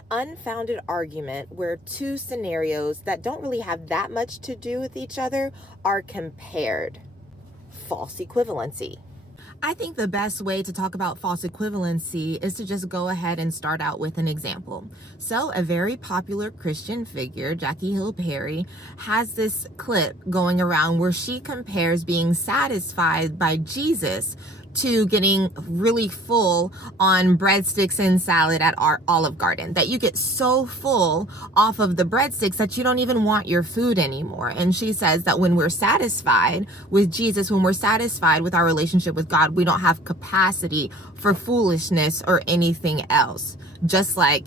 an unfounded argument where two scenarios that don't really have that much to do with each other are compared. False equivalency. I think the best way to talk about false equivalency is to just go ahead and start out with an example. So a very popular Christian figure, Jackie Hill Perry, has this clip going around where she compares being satisfied by Jesus to getting really full on breadsticks and salad at our Olive Garden, that you get so full off of the breadsticks that you don't even want your food anymore. And she says that when we're satisfied with Jesus, when we're satisfied with our relationship with God, we don't have capacity for foolishness or anything else. Just like,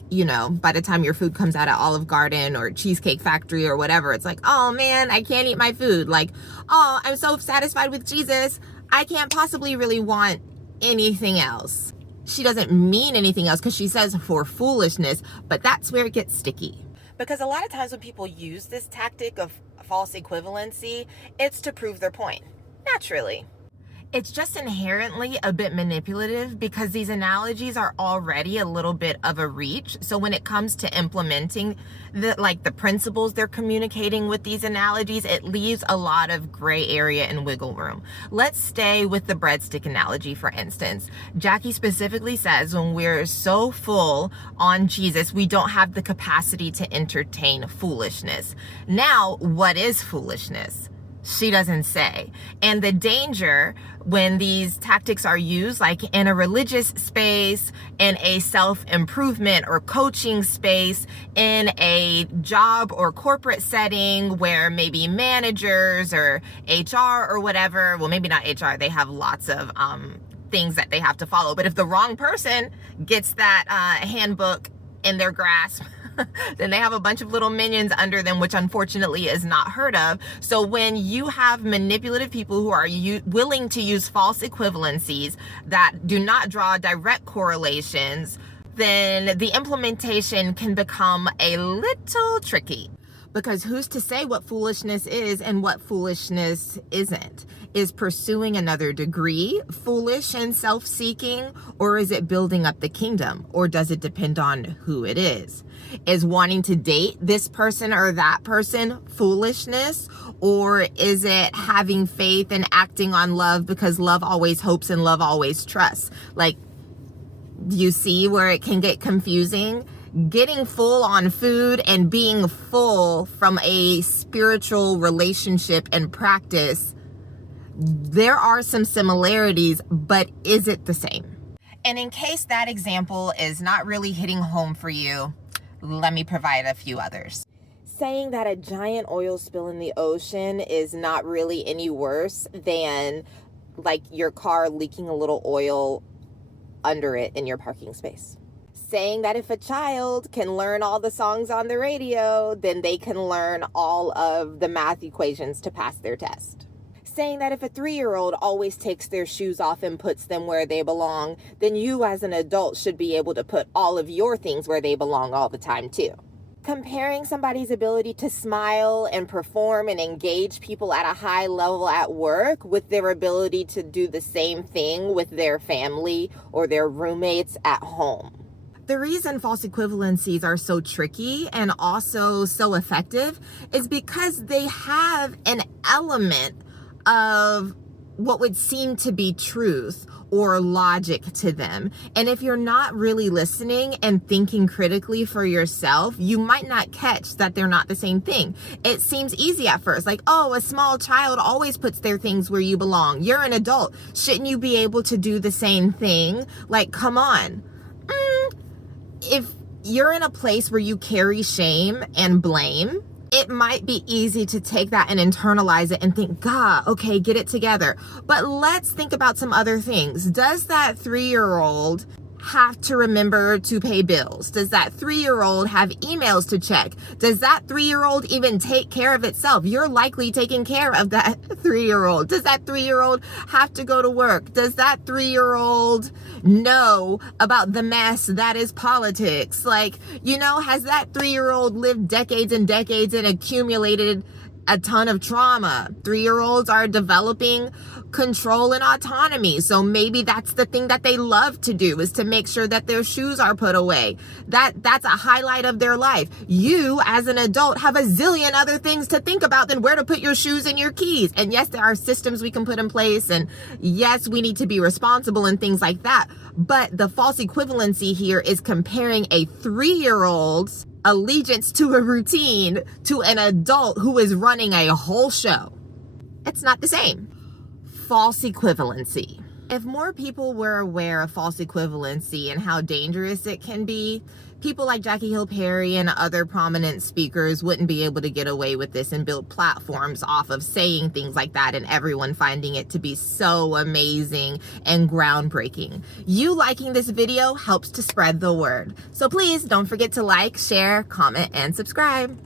by the time your food comes out at Olive Garden or Cheesecake Factory or whatever, it's like, oh man, I can't eat my food. Like, oh, I'm so satisfied with Jesus, I can't possibly really want anything else. She doesn't mean anything else because she says for foolishness, but that's where it gets sticky. Because a lot of times when people use this tactic of false equivalency, it's to prove their point. Naturally. It's just inherently a bit manipulative because these analogies are already a little bit of a reach. So when it comes to implementing the principles they're communicating with these analogies, it leaves a lot of gray area and wiggle room. Let's stay with the breadstick analogy, for instance. Jackie specifically says when we're so full on Jesus, we don't have the capacity to entertain foolishness. Now, what is foolishness? She doesn't say. And the danger when these tactics are used, like in a religious space, in a self-improvement or coaching space, in a job or corporate setting where maybe managers or HR or whatever, well, maybe not HR, they have lots of things that they have to follow. But if the wrong person gets that handbook in their grasp, then they have a bunch of little minions under them, which unfortunately is not heard of. So when you have manipulative people who are willing to use false equivalencies that do not draw direct correlations, then the implementation can become a little tricky. Because who's to say what foolishness is and what foolishness isn't? Is pursuing another degree foolish and self-seeking, or is it building up the kingdom, or does it depend on who it is? Is wanting to date this person or that person foolishness, or is it having faith and acting on love because love always hopes and love always trusts? Like, do you see where it can get confusing? Getting full on food and being full from a spiritual relationship and practice, there are some similarities, but is it the same? And in case that example is not really hitting home for you, let me provide a few others. Saying that a giant oil spill in the ocean is not really any worse than like your car leaking a little oil under it in your parking space. Saying that if a child can learn all the songs on the radio, then they can learn all of the math equations to pass their test. Saying that if a 3-year-old always takes their shoes off and puts them where they belong, then you as an adult should be able to put all of your things where they belong all the time too. Comparing somebody's ability to smile and perform and engage people at a high level at work with their ability to do the same thing with their family or their roommates at home. The reason false equivalencies are so tricky and also so effective is because they have an element of what would seem to be truth or logic to them. And if you're not really listening and thinking critically for yourself, you might not catch that they're not the same thing. It seems easy at first, like, oh, a small child always puts their things where you belong. You're an adult. Shouldn't you be able to do the same thing? Like, come on. If you're in a place where you carry shame and blame, it might be easy to take that and internalize it and think, God, okay, get it together. But let's think about some other things. Does that 3-year-old have to remember to pay bills? Does that 3-year-old have emails to check? Does that 3-year-old even take care of itself? You're likely taking care of that 3-year-old. Does that 3-year-old have to go to work? Does that 3-year-old know about the mess that is politics? Like, has that 3-year-old lived decades and decades and accumulated a ton of trauma. 3-year-olds are developing control and autonomy. So maybe that's the thing that they love to do, is to make sure that their shoes are put away. That's a highlight of their life. You as an adult have a zillion other things to think about than where to put your shoes and your keys. And yes, there are systems we can put in place, and yes, we need to be responsible and things like that. But the false equivalency here is comparing a 3-year-old's allegiance to a routine to an adult who is running a whole show. It's not the same. False equivalency. If more people were aware of false equivalency and how dangerous it can be, people like Jackie Hill Perry and other prominent speakers wouldn't be able to get away with this and build platforms off of saying things like that and everyone finding it to be so amazing and groundbreaking. You liking this video helps to spread the word. So please don't forget to like, share, comment, and subscribe.